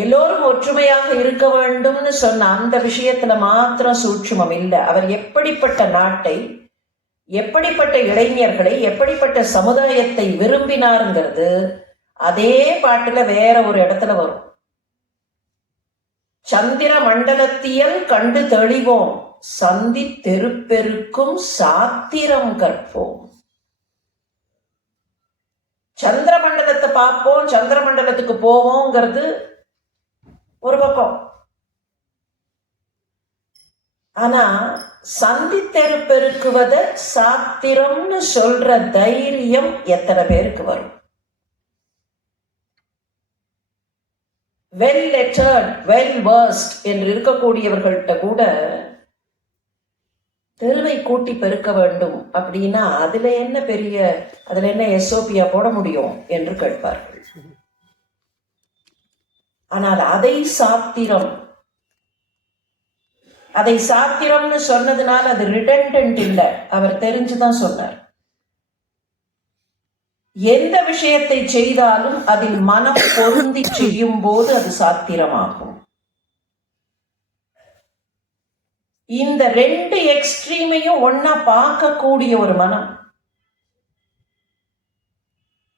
எல்லோரும் ஒற்றுமையாக இருக்க வேண்டும்னு சொன்ன அந்த விஷயத்துல மாத்திரம் சூட்சுமம் இல்லை. அவர் எப்படிப்பட்ட நாட்டை எப்படிப்பட்ட இளைஞர்களை எப்படிப்பட்ட சமுதாயத்தை விரும்பினாருங்கிறது அதே பாட்டுல வேற ஒரு இடத்துல வரும். சந்திர மண்டலத்தியல் கண்டு தெளிவோம் சந்தி தெருப்பெருக்கும் சாத்திரம் கற்போம். சந்திர மண்டலத்தை பார்ப்போம் சந்திர மண்டலத்துக்கு போவோங்கிறது ஒரு பக்கம். ஆனா சந்தி தெரு பெருக்குவத சாத்திரம்னு சொல்ற தைரியம் எத்தனை பேருக்கு வரும்? வெல் லெட்டர்ட் வெல் வேர்ஸ்ட் என்று இருக்கக்கூடியவர்கள்ட்ட கூட தெருவை கூட்டி பெருக்க வேண்டும் அப்படின்னா அதுல என்ன பெரிய அதுல என்ன எஸ்ஓபியா போட முடியும் என்று கேட்பார்கள். ஆனால் அதை சாத்திரம். அதை சாத்திரம்னு சொன்னதுனால அது ரிடண்டன்ட் இல்லை. அவர் தெரிஞ்சுதான் சொன்னார். எந்த விஷயத்தை செய்தாலும் அதில் மனம் பொருந்தி செய்யும் போது அது சாத்திரமாகும். இந்த ரெண்டு எக்ஸ்ட்ரீமையும் ஒன்னா பார்க்கக்கூடிய ஒரு மனம்.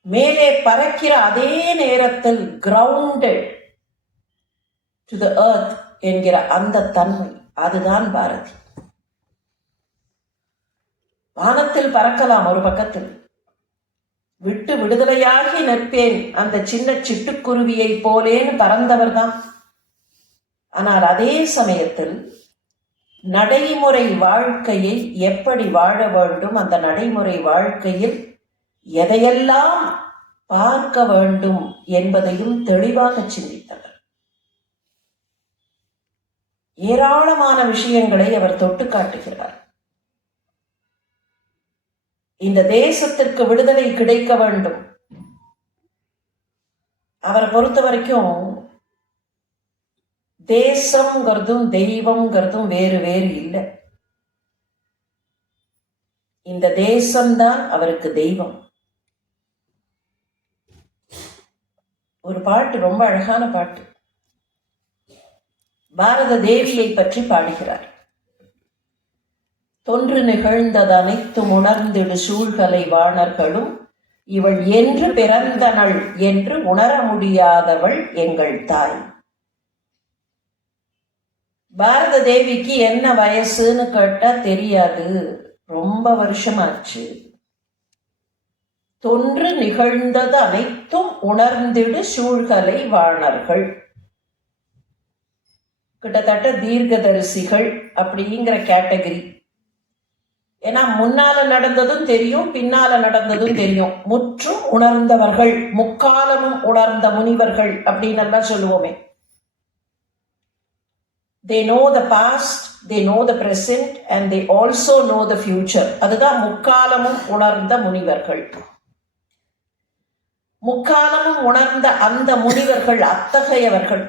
மேலே பறக்கிற அதே நேரத்தில் கிரவுண்டட் டு த earth என்கிற அந்த தன்மை அதுதான் பாரதி. வானத்தில் பறக்கலாம் ஒரு பக்கத்தில். விட்டு விடுதலையாகி நிற்பேன் அந்த சின்ன சிட்டுக்குருவியை போலேன்னு பறந்தவர்தான். ஆனால் அதே சமயத்தில் நடைமுறை வாழ்க்கையை எப்படி வாழ வேண்டும் அந்த நடைமுறை வாழ்க்கையில் எதையெல்லாம் பார்க்க வேண்டும் என்பதையும் தெளிவாக சிந்தித்தவர் ஏராளமான விஷயங்களை அவர் தொட்டு காட்டுகிறார். இந்த தேசத்திற்கு விடுதலை கிடைக்க வேண்டும். அவரை பொறுத்த வரைக்கும் தேசம்ங்கிறதும் தெய்வம்ங்கிறதும் வேறு வேறு இல்லை. இந்த தேசம்தான் அவருக்கு தெய்வம். ஒரு பாட்டு ரொம்ப அழகான பாட்டு. பாரத தேவியை பற்றி பாடுகிறார். தொன்று நிகழ்ந்தது அனைத்தும் உணர்ந்திடு சூழ்கலை வாணர்களும் இவள் என்று பிறந்தனள் என்று உணர முடியாதவள் எங்கள் தாய். பாரத தேவிக்கு என்ன வயசுன்னு கேட்டா தெரியாது. ரொம்ப வருஷமாச்சு. தொன்று நிகழ்ந்தது அனைத்தும் உணர்ந்திடு சூழ்கலை வாணர்கள். கிட்டத்தட்ட தீர்க்கதரிசிகள் அப்படிங்கிற கேட்டகரி. ஏன்னா முன்னால நடந்ததும் தெரியும் பின்னால நடந்ததும் தெரியும். முற்றும் உணர்ந்தவர்கள் முக்காலமும் உணர்ந்த முனிவர்கள் அப்படின்னு எல்லாம் சொல்லுவோமே. They know the past they know the present and they also know the future அதுதான் முக்காலமும் உணர்ந்த முனிவர்கள். முக்காலமும் உணர்ந்த அந்த முனிவர்கள் அத்தகையவர்கள்.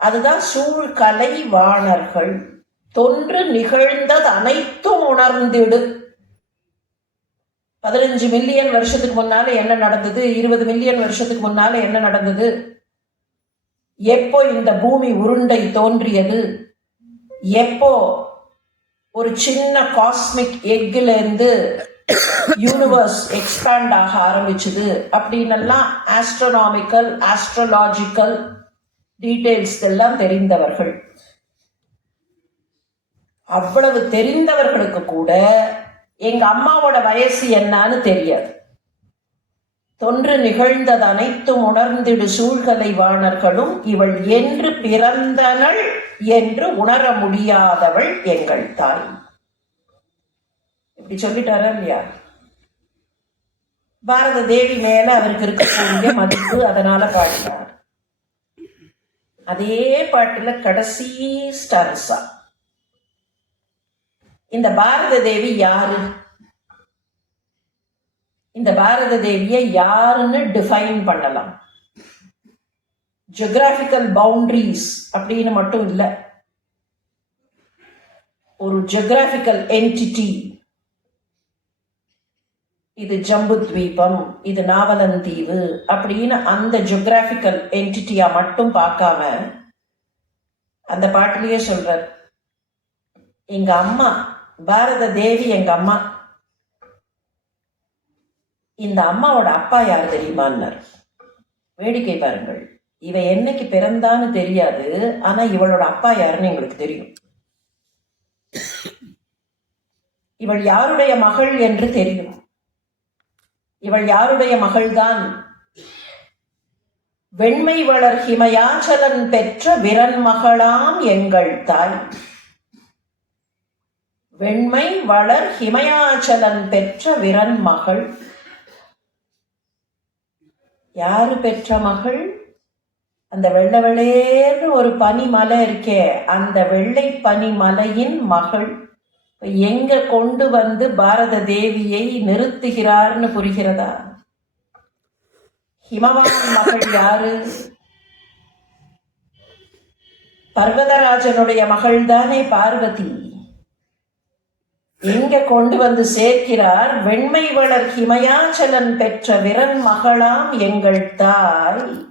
அதுதான் சூழ்கலை வாணர்கள் தொன்று நிகழ்ந்தது அனைத்தும் உணர்ந்திடு. பதினஞ்சு மில்லியன் வருஷத்துக்கு முன்னால என்ன நடந்தது? இருபது மில்லியன் வருஷத்துக்கு முன்னால என்ன நடந்தது? எப்போ இந்த பூமி உருண்டை தோன்றியது? எப்போ ஒரு சின்ன காஸ்மிக் எக்ல இருந்து யூனிவர்ஸ் எக்ஸ்பேண்ட் ஆக ஆரம்பிச்சது? அப்படின்னெல்லாம் ஆஸ்ட்ரோனாமிக்கல் ஆஸ்ட்ரோலாஜிக்கல் டீடைல்ஸ் எல்லாம் தெரிந்தவர்கள். அவ்வளவு தெரிந்தவர்களுக்கு கூட எங்க அம்மாவோட வயசு என்னன்னு தெரியாது. தொன்று நிகழ்ந்தது அனைத்தும் உணர்ந்திடு சூழ்கலை வாணர்களும் இவள் என்று பிறந்தனள் என்று உணர முடியாதவள் எங்கள் தாய். இப்படி சொல்லிட்டாரா இல்லையா? பாரத தேவி மேல அவருக்கு இருக்கக்கூடிய மதிப்பு அதனால காட்டினார். அதே பாட்டில் கடைசி ஸ்டார்ஸா இந்த பாரத தேவி யாரு? இந்த பாரத தேவியை யாருன்னு டிஃபைன் பண்ணலாம். ஜியோகிராபிக்கல் பவுண்டரிஸ் அப்படின்னு மட்டும் இல்லை. ஒரு ஜியோகிராபிக்கல் என்டிட்டி இது ஜம்பு துவீபம் இது நாவலந்தீவு அப்படின்னு அந்த ஜியோகிராபிக்கல் என்டிட்டியாக மட்டும் பார்க்காம அந்த பாட்டிலேயே சொல்கிறார் எங்கள் அம்மா பாரத தேவி எங்கள் அம்மா. இந்த அம்மாவோட அப்பா யார் தெரியுமான்னார். வேடிக்கை பாருங்கள். இவ என்னைக்கு பிறந்தான்னு தெரியாது ஆனா இவளோட அப்பா யாருன்னு எங்களுக்கு தெரியும். இவள் யாருடைய மகள் என்று தெரியும். இவள் யாருடைய மகள்தான்? வெண்மை வளர் ஹிமயாச்சலன் பெற்ற விரன் மகளாம் எங்கள் தாய். வெண்மை வளர் ஹிமயாச்சலன் பெற்ற விரன் மகள். யாரு பெற்ற மகள்? அந்த வெள்ளை வெளேர்னு ஒரு பனிமலை இருக்கே அந்த வெள்ளை பனிமலையின் மகள். எங்க கொண்டு வந்து பாரத தேவியை நிறுத்துகிறார்னு புரிகிறதா? ஹிமவான் மகள் யாரு? பர்வதராஜனுடைய மகள் தானே பார்வதி. எங்க கொண்டு வந்து சேர்க்கிறார்? வெண்மை வளர் ஹிமயாச்சலன் பெற்ற விரன் மகளாம் எங்கள் தாய்.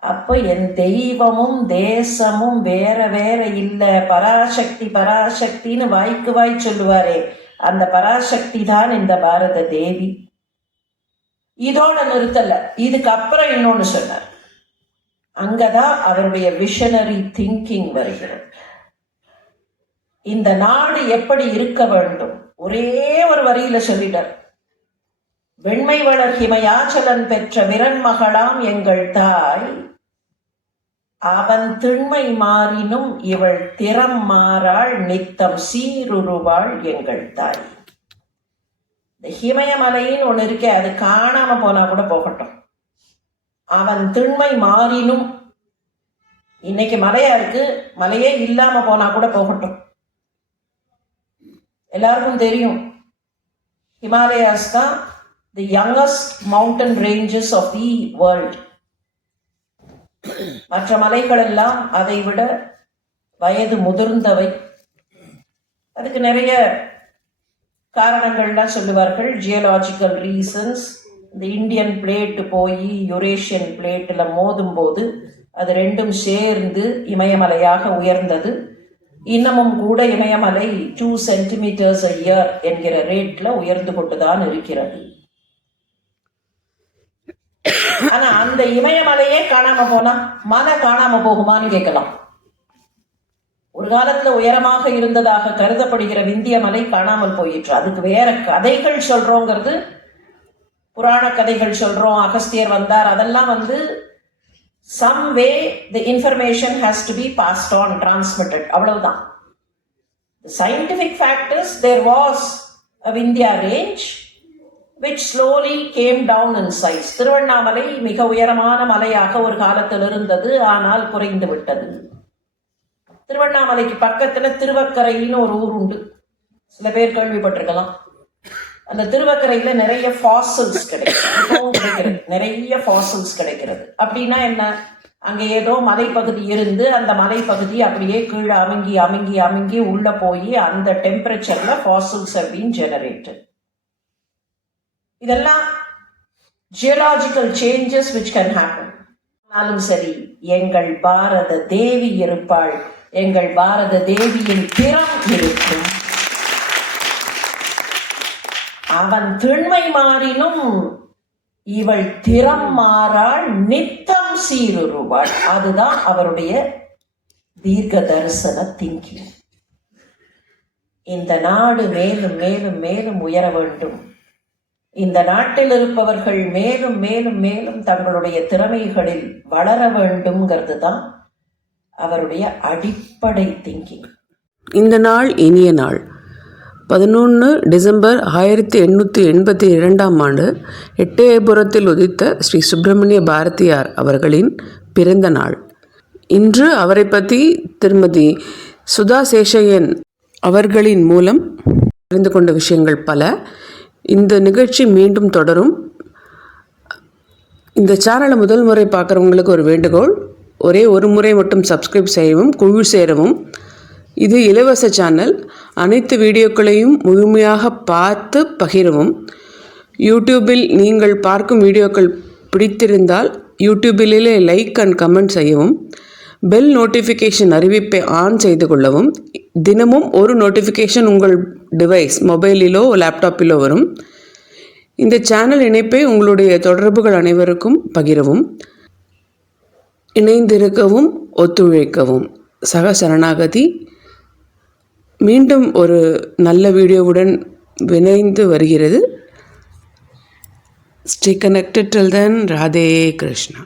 அப்போ என் தெய்வமும் தேசமும் வேற வேற இல்லை. பராசக்தி பராசக்தின்னு வாய்க்கு வாய் சொல்லுவாரே. அந்த பராசக்தி தான் இந்த பாரத தேவி. இதோட நிறுத்தல. இதுக்கு அப்புறம் இன்னொன்னு சொன்னார். அங்கதான் அவருடைய விஷனரி திங்கிங் வருகிறது. இந்த நாடு எப்படி இருக்க வேண்டும்? ஒரே ஒரு வரியில சொல்லிட்டார். வெண்மை வளர் ஹிமயாச்சலன் பெற்ற விரன் மகளாம் எங்கள் தாய். அவன் திண்மை மாறினும் இவள் திறம் மாறாள் நித்தம் சீருருவாள் எங்கள் தாய். இந்த ஹிமயமலைன்னு ஒன்று இருக்கே அது காணாம போனா கூட போகட்டும். அவன் திண்மை மாறினும் இன்னைக்கு மலையா இருக்கு மலையே இல்லாம போனா கூட போகட்டும். எல்லாருக்கும் தெரியும் ஹிமாலயாஸ் தான் the youngest mountain ranges of the world மற்ற மலைகளெல்லாம் அதை விட வயது முதிர்ந்தவை. அதுக்கு நிறைய காரணங்கள்லாம் சொல்லுவார்கள். ஜியலாஜிக்கல் ரீசன்ஸ் இந்த இந்தியன் பிளேட்டு போய் யுரேஷியன் பிளேட்டில் மோதும் போது அது ரெண்டும் சேர்ந்து இமயமலையாக உயர்ந்தது. இன்னமும் கூட இமயமலை டூ சென்டிமீட்டர்ஸ் a இயர் என்கிற ரேட்டில் உயர்ந்து கொண்டுதான் இருக்கிறது. ஆனா அந்த இமயமலையே காணாம போனா மலை காணாம போகுமான்னு கேட்கலாம். ஒரு காலத்துல உயரமாக இருந்ததாக கருதப்படுகிற விந்திய மலை காணாமல் போயிற்று. அதுக்கு வேற கதைகள் சொல்றோங்கிறது புராண கதைகள் சொல்றோம் அகஸ்தியர் வந்தார் அதெல்லாம் வந்து some way the information has to be passed on transmitted அவ்வளவுதான். Scientific factors there was a Vindhya Vindhya which slowly came down in size Tiruvannamalai மிக உயரமான மலையாக ஒரு காலத்தில் இருந்தது ஆனால் குறைந்து விட்டது. திருவண்ணாமலைக்கு பக்கத்தில் திருவக்கரைன்னு ஒரு ஊர் உண்டு. சில பேர் கேள்விப்பட்டிருக்கலாம். அந்த திருவக்கரையில் நிறைய ஃபாசில்ஸ் கிடைக்கும். கிடைக்கிறது. நிறைய ஃபாசில்ஸ் கிடைக்கிறது. அப்படின்னா என்ன? அங்கே ஏதோ மலைப்பகுதி இருந்து அந்த மலைப்பகுதி அப்படியே கீழே அமுங்கி அமுங்கி அமுங்கி உள்ளே போய் அந்த டெம்பரேச்சரில் ஃபாசில்ஸ் அப்படின்னு been இதெல்லாம் geological changes which can happen ஆனாலும் சரி எங்கள் பாரத தேவி இருப்பாள். எங்கள் பாரத தேவியின் திறம் இருக்கும். அவன் திண்மை மாறினும் இவள் திறம் மாறாள் நித்தம் சீருருவாள் அதுதான் அவருடைய தீர்க்க தரிசன திங்கிங் இந்த நாடு மேலும் மேலும் மேலும் உயர வேண்டும். இந்த நாட்டில் இருப்பவர்கள் மேலும் மேலும் மேலும் தங்களுடைய திறமைகளில் வளர வேண்டும்ங்கிறது தான் அவருடைய அடிப்படை திங்கிங் இந்த நாள் இனிய நாள். பதினொன்று டிசம்பர் ஆயிரத்தி எண்ணூற்றி எண்பத்தி இரண்டாம் ஆண்டு எட்டயபுரத்தில் உதித்த ஸ்ரீ சுப்பிரமணிய பாரதியார் அவர்களின் பிறந்த நாள். இன்று அவரை பற்றி திருமதி சுதா சேஷையன் அவர்களின் மூலம் தெரிந்து கொண்ட விஷயங்கள் பல. இந்த நிகழ்ச்சி மீண்டும் தொடரும். இந்த சேனலை முதல் முறை பார்க்குறவங்களுக்கு ஒரு வேண்டுகோள். ஒரே ஒரு முறை மட்டும் சப்ஸ்கிரைப் செய்யவும் குழு சேரவும். இது இலவச சேனல் அனைத்து வீடியோக்களையும் முழுமையாக பார்த்து பகிரவும். யூடியூபில் நீங்கள் பார்க்கும் வீடியோக்கள் பிடித்திருந்தால் யூடியூபிலே லைக் அண்ட் கமெண்ட் செய்யவும். பெல் நோட்டிஃபிகேஷன் அறிவிப்பை ஆன் செய்து கொள்ளவும் தினமும் ஒரு நோட்டிஃபிகேஷன் உங்கள் டிவைஸ் மொபைலிலோ லேப்டாப்பிலோ வரும். இந்த சேனல் இணைப்பை உங்களுடைய தொடர்புகள் அனைவருக்கும் பகிரவும் இணைந்திருக்கவும் ஒத்துழைக்கவும். சக சரணாகதி. மீண்டும் ஒரு நல்ல வீடியோவுடன் வினைந்து வருகிறது. Stay connected till then Radhe Krishna.